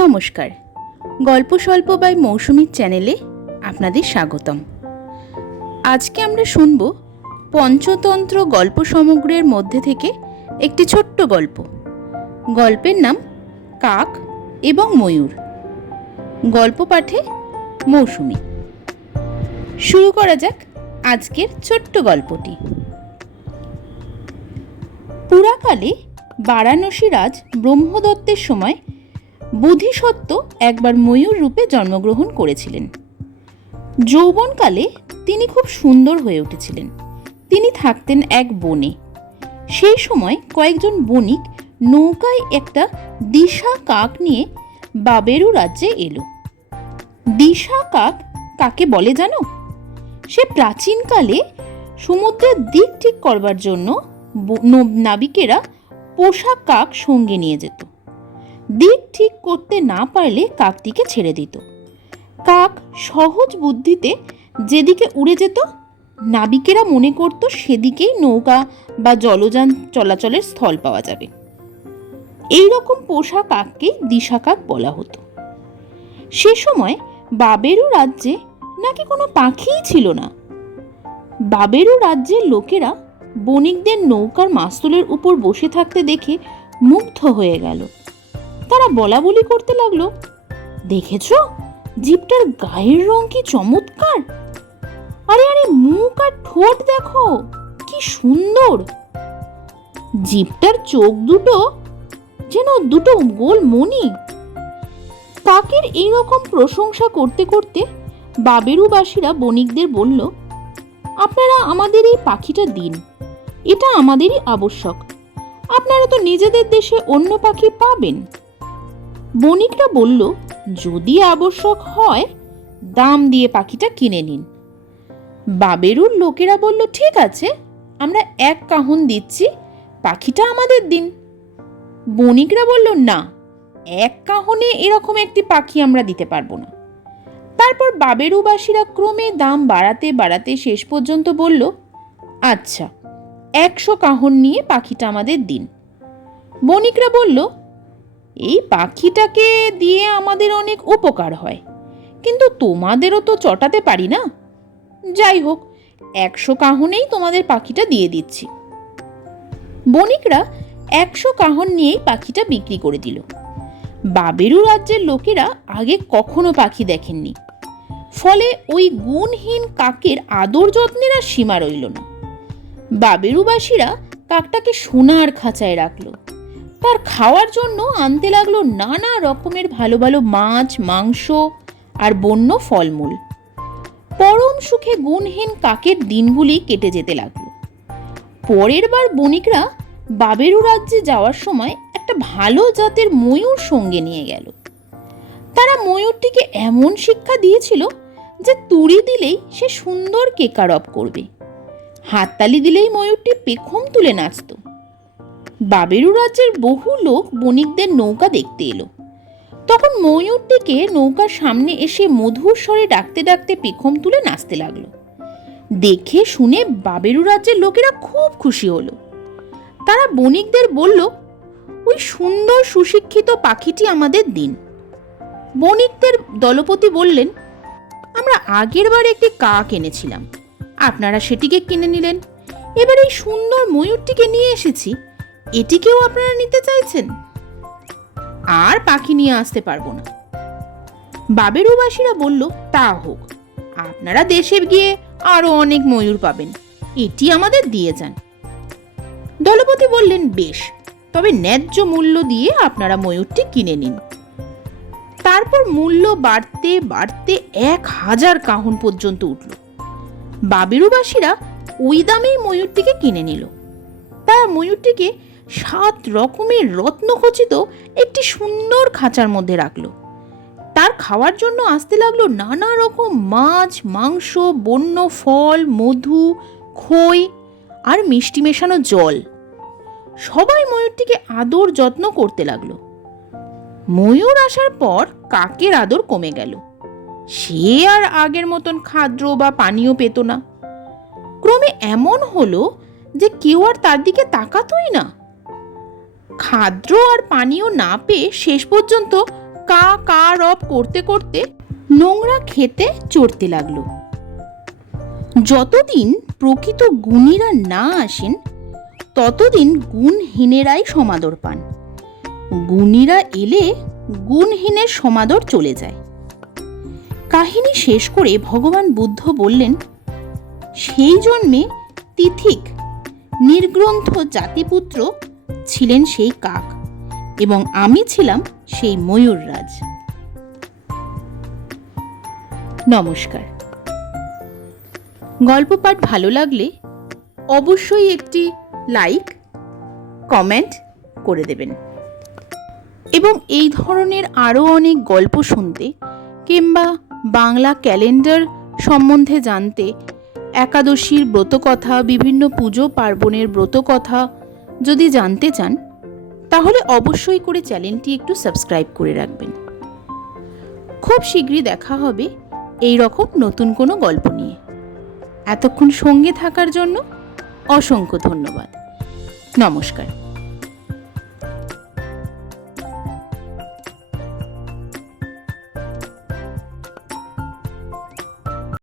নমস্কার, গল্প স্বল্প বাই মৌসুমীর চ্যানেলে আপনাদের স্বাগতম। আজকে আমরা শুনব পঞ্চতন্ত্র গল্প সমগ্রের মধ্যে থেকে একটি ছোট্ট গল্প। গল্পের নাম কাক এবং ময়ূর। গল্প পাঠে মৌসুমী। শুরু করা যাক আজকের ছোট্ট গল্পটি। পুরাকালে বারাণসী রাজ ব্রহ্মদত্তের সময় বোধিসত্ত্ব একবার ময়ূর রূপে জন্মগ্রহণ করেছিলেন। যৌবনকালে তিনি খুব সুন্দর হয়ে উঠেছিলেন। তিনি থাকতেন এক বনে। সেই সময় কয়েকজন বণিক নৌকায় একটা দিশা কাক নিয়ে বাবেরু রাজ্যে এলো। দিশা কাক কাকে বলে জানো? সে প্রাচীনকালে সমুদ্রের দিক ঠিক করবার জন্য নাবিকেরা পোষা কাক সঙ্গে নিয়ে যেত। দিক ঠিক করতে না পারলে কাকটিকে ছেড়ে দিত। কাক সহজ বুদ্ধিতে যেদিকে উড়ে যেত, নাবিকেরা মনে করত সেদিকেই নৌকা বা জলযান চলাচলের স্থল পাওয়া যাবে। এই রকম পোষা কাককেই দিশা কাক বলা হতো। সে সময় বাবেরু রাজ্যে নাকি কোনো পাখিই ছিল না। বাবেরু রাজ্যের লোকেরা বণিকদের নৌকার মাস্তুলের উপর বসে থাকতে দেখে মুগ্ধ হয়ে গেল। তারা বলা বলি করতে লাগলো, দেখেছ জীবটার গায়ের রং কি চমৎকার! আরে আরে, মুখ আর ঠোঁট দেখো কি সুন্দর! জীবটার চোখ দুটো যেন দুটো গোল মণি। কাকের এইরকম প্রশংসা করতে করতে বাবেরুবাসীরা বণিকদের বলল, আপনারা আমাদের এই পাখিটা দিন, এটা আমাদেরই আবশ্যক। আপনারা তো নিজেদের দেশে অন্য পাখি পাবেন। বণিকরা বলল, যদি আবশ্যক হয় দাম দিয়ে পাখিটা কিনে নিন। বাবেরুর লোকেরা বলল, ঠিক আছে, আমরা 1 কাহন দিচ্ছি, পাখিটা আমাদের দিন। বণিকরা বলল, না, 1 কাহনে এরকম একটি পাখি আমরা দিতে পারবো না। তারপর বাবেরুবাসীরা ক্রমে দাম বাড়াতে বাড়াতে শেষ পর্যন্ত বলল, আচ্ছা, 100 কাহন নিয়ে পাখিটা আমাদের দিন। বণিকরা বলল, এই পাখিটাকে দিয়ে আমাদের অনেক উপকার হয়, কিন্তু তোমাদেরও তো চটাতে পারি না। যাই হোক, 100 কাহনেই তোমাদের পাখিটা দিয়ে দিচ্ছি। বণিকরা 100 কাহন নিয়েই পাখিটা বিক্রি করে দিল। বাবেরু রাজ্যের লোকেরা আগে কখনো পাখি দেখেননি, ফলে ওই গুণহীন কাকের আদর যত্নের আর সীমা রইল না। বাবেরুবাসীরা কাকটাকে সোনার খাঁচায় রাখলো। তার খাওয়ার জন্য আনতে লাগলো নানা রকমের ভালো ভালো মাছ, মাংস আর বন্য ফলমূল। পরম সুখে গুণহীন কাকের দিনগুলি কেটে যেতে লাগলো। পরের বার বণিকরা বাবেরু রাজ্যে যাওয়ার সময় একটা ভালো জাতের ময়ূর সঙ্গে নিয়ে গেল। তারা ময়ূরটিকে এমন শিক্ষা দিয়েছিল যে তুড়ি দিলেই সে সুন্দর কেকারব করবে, হাততালি দিলেই ময়ূরটি পেখম তুলে নাচত। বাবেরু রাজ্যের বহু লোক বণিকদের নৌকা দেখতে এলো। তখন ময়ূরটিকে নৌকার সামনে এসে মধুর স্বরে ডাকতে ডাকতে পেখম তুলে নাচতে লাগলো। দেখে শুনে বাবেরু রাজ্যের লোকেরা খুব খুশি হলো। তারা বণিকদের বলল, ওই সুন্দর সুশিক্ষিত পাখিটি আমাদের দিন। বণিকদের দলপতি বললেন, আমরা আগের বার একটি কাক এনেছিলাম, আপনারা সেটিকে কিনে নিলেন। এবার এই সুন্দর ময়ূরটিকে নিয়ে এসেছি, এটিকেও আপনারা নিতে চাইছেন? আর পাখি নিয়ে আসতে পারবো না। বাবেরুবাসীরা বলল, তা হোক, আপনারা দেশে গিয়ে আরো অনেক ময়ূর পাবেন, এটি আমাদের দিয়ে যান। দলপতি বললেন, বেশ, তবে ন্যায্য মূল্য দিয়ে আপনারা ময়ূরটি কিনে নিন। তারপর মূল্য বাড়তে বাড়তে 1000 কাহন পর্যন্ত উঠল। বাবেরুবাসীরা ওই দামেই ময়ূরটিকে কিনে নিল। তারা ময়ূরটিকে 7 রকমের রত্নখচিত একটি সুন্দর খাঁচার মধ্যে রাখলো। তার খাওয়ার জন্য আসতে লাগলো নানা রকম মাছ, মাংস, বন্য ফল, মধু, খই আর মিষ্টি মেশানো জল। সবাই ময়ূরটিকে আদর যত্ন করতে লাগলো। ময়ূর আসার পর কাকের আদর কমে গেল। সে আর আগের মতন খাদ্য বা পানীয় পেত না। ক্রমে এমন হলো যে কেউ আর তার দিকে তাকাতই না। খাদ্য আর পানীয় না পেয়ে শেষ পর্যন্ত কা কা রব করতে করতে নোংরা খেতে চড়তে লাগলো। যতদিন প্রকৃত গুণীরা না আসেন ততদিন গুণহীনেরাই সমাদর পান। গুণীরা এলে গুণহীনের সমাদর চলে যায়। কাহিনী শেষ করে ভগবান বুদ্ধ বললেন, সেই জন্মে তিথিক নির্গ্রন্থ জাতিপুত্র ছিলেন সেই কাক, এবং আমি ছিলাম সেই ময়ূররাজ। নমস্কার। গল্প পাঠ ভালো লাগলে অবশ্যই একটি লাইক, কমেন্ট করে দেবেন, এবং এই ধরনের আরও অনেক গল্প শুনতে কিংবা বাংলা ক্যালেন্ডার সম্বন্ধে জানতে, একাদশীর ব্রতকথা, বিভিন্ন পুজো পার্বণের ব্রতকথা যদি জানতে চান তাহলে অবশ্যই করে চ্যানেলটি একটু সাবস্ক্রাইব করে রাখবেন। খুব শীঘ্রই দেখা হবে এই রকম নতুন কোনো গল্প নিয়ে। এতক্ষণ সঙ্গে থাকার জন্য অসংখ্য ধন্যবাদ। নমস্কার।